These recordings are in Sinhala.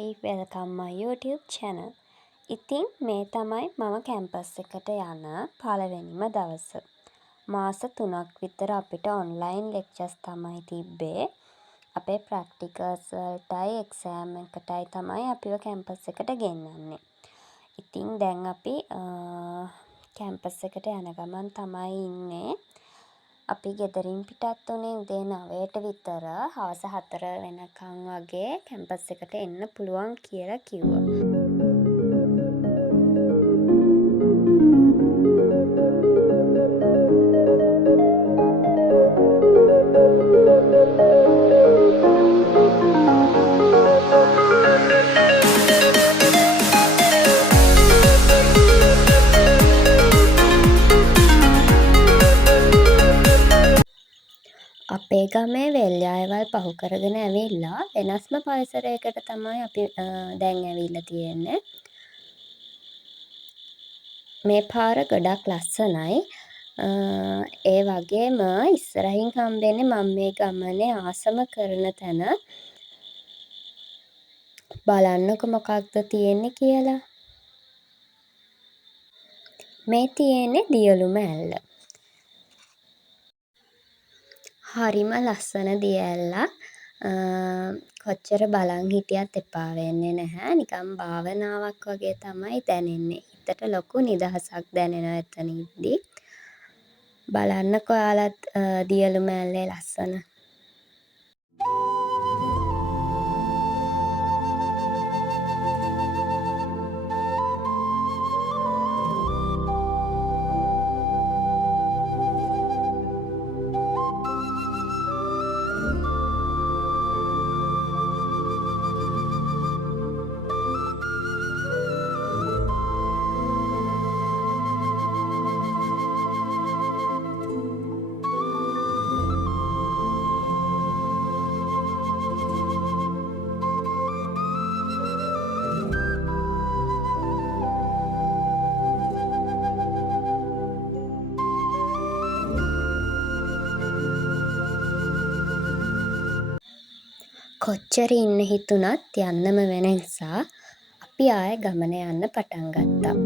Hi, welcome my YouTube channel. ඉතින් මේ තමයි මම කැම්පස් එකට යන පළවෙනිම දවස. මාස 3ක් විතර අපිට ඔන්ලයින් ලෙක්චර්ස් තමයි තිබ්බේ. අපේ ප්‍රැක්ටිකල්ස් වලටයි එක්සෑම් එකටයි තමයි අපිව කැම්පස් එකට ගෙන්නන්නේ. ඉතින් දැන් අපි කැම්පස් එකට යන ගමන් තමයි ඉන්නේ. අපි ගෙදරින් පිටත් වුණේ උදේ 9ට විතර. හවස 4 වෙනකන් වගේ කැම්පස් එකට එන්න පුළුවන් කියලා කිව්වා. අපේ ගමේ වෙල්යායවල් පහු කරගෙන ඇවිල්ලා වෙනස්ම පරිසරයකට තමයි අපි දැන් ඇවිල්ලා තියෙන්නේ. මේ පාර ගොඩක් ලස්සනයි. ඒ වගේම ඉස්සරහින් හම්බෙන්නේ මම මේ ගමනේ ආසම කරන තැන. බලන්නකො මොකක්ද තියෙන්නේ කියලා. මේ තියෙන්නේ දියලුම ඇල්ල. හරිම ලස්සන දිය ඇල්ලක්. කොච්චර බලන් හිටියත් එපා වෙන්නේ නැහැ. නිකන් භාවනාවක් වගේ තමයි දැනෙන්නේ. හිතට ලොකු නිදහසක් දැනෙනවා එතන ඉද්දි. බලන්නකො ඔයාලත් දියලුම ඇල්ලේ ලස්සන. කොච්චර ඉන්න හිතුණත් යන්නම වෙන නිසා අපි ආයෙ ගමන යන්න පටන් ගත්තා.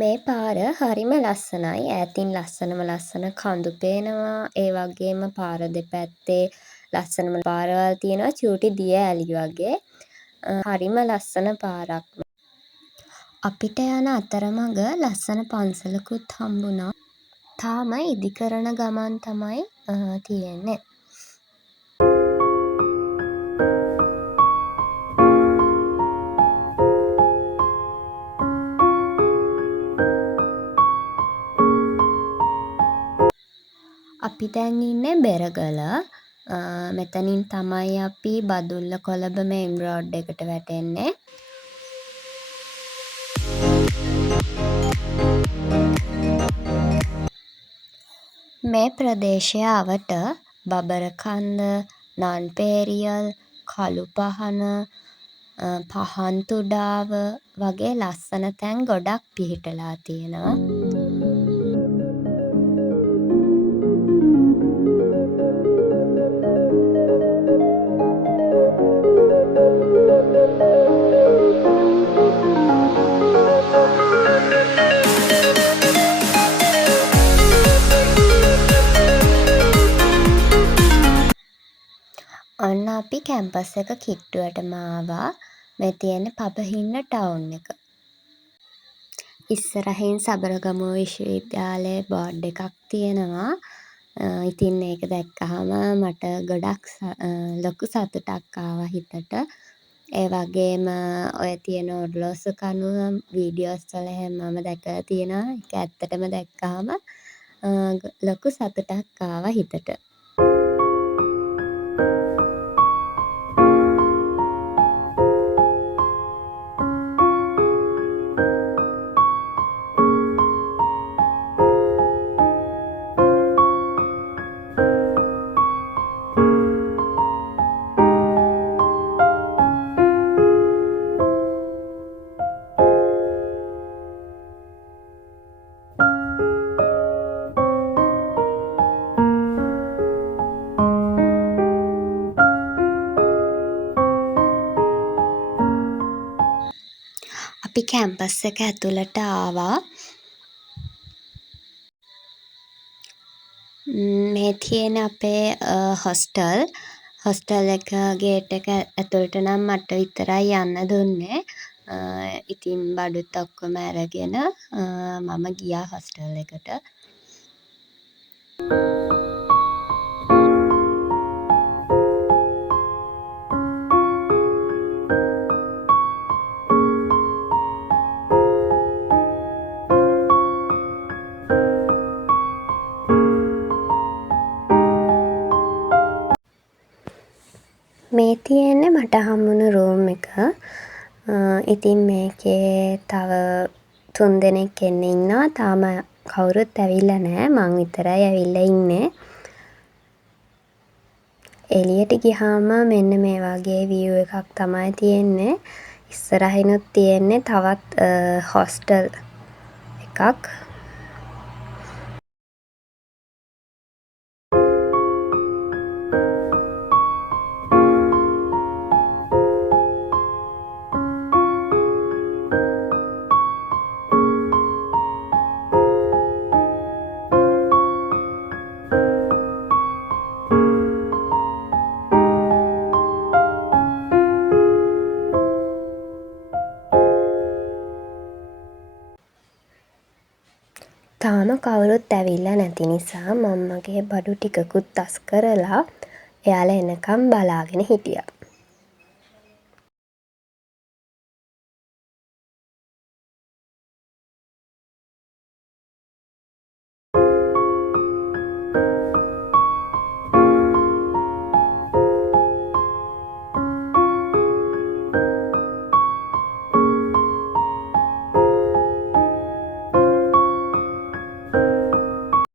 මේ පාර හරිම ලස්සනයි. ඈතින් ලස්සන කඳු පේනවා. ඒ වගේම පාර දෙපැත්තේ ලස්සනම පාරවල් තියෙනවා. චූටි දිය ඇලි වගේ. හරිම ලස්සන පාරක්. අපිට යන අතරමඟ ලස්සන පන්සලකුත් හම්බුණා. තාම ඉදිකරන ගමන් තමයි තියෙන්නේ. අපි දැන් ඉන්නේ බෙරගල. මෙතනින් තමයි අපි බදුල්ල කොළඹ මේන් රෝඩ් එකට වැටෙන්නේ. මේ ප්‍රදේශය අවට බබරකන්ද, නන්පේරියල්, කළුපහන, පහන්තුඩාව වගේ ලස්සන තැන් ගොඩක් පිහිටලා තියෙනවා. ඔන්න අපි කැම්පස් එක කිට්ටුවටම ආවා. මේ තියෙන්නේ පබහින්න ටවුන් එක. ඉස්සරහින් සබරගමුව විශ්වවිද්‍යාලයේ බෝඩ් එකක් තියෙනවා. ඉතින් ඒක දැක්කහම මට ගොඩක් ලොකු සතුටක් ආවා හිතට. ඒ වගේම ඔය තියෙන ඔරලෝසු කණුව වීඩියෝස් වල එහෙම මම දැකලා තියෙනවා. ඒක ඇත්තටම දැක්කහම ලොකු සතුටක් ආවා හිතට. අපි කැම්පස් එක ඇතුළට ආවා. මේ තියෙන අපේ හොස්ටල්. හොස්ටල් එක ගේට් එක ඇතුළට නම් මට විතරයි යන්න දුන්නේ. ඉතින් බඩුත් ඔක්කොම අරගෙන මම ගියා හොස්ටල් එකට. මේ තියෙන්නේ මට හම්බුණු රූම් එක. ඉතින් මේකේ තව 3 දෙනෙක් එන්න ඉන්නවා. තාම කවුරුත් ඇවිල්ලා නෑ. මං විතරයි ඇවිල්ලා ඉන්නේ. එළියට ගියාම මෙන්න මේ වගේ view එකක් තමයි තියෙන්නේ. ඉස්සරහිනුත් තියෙන්නේ තවත් හොස්ටල් එකක්. තාම කවුරුත් ඇවිල්ලා නැති නිසා මම මගේ බඩු ටිකකුත් අස් කරලා එයාලා එනකම් බලාගෙන හිටියා.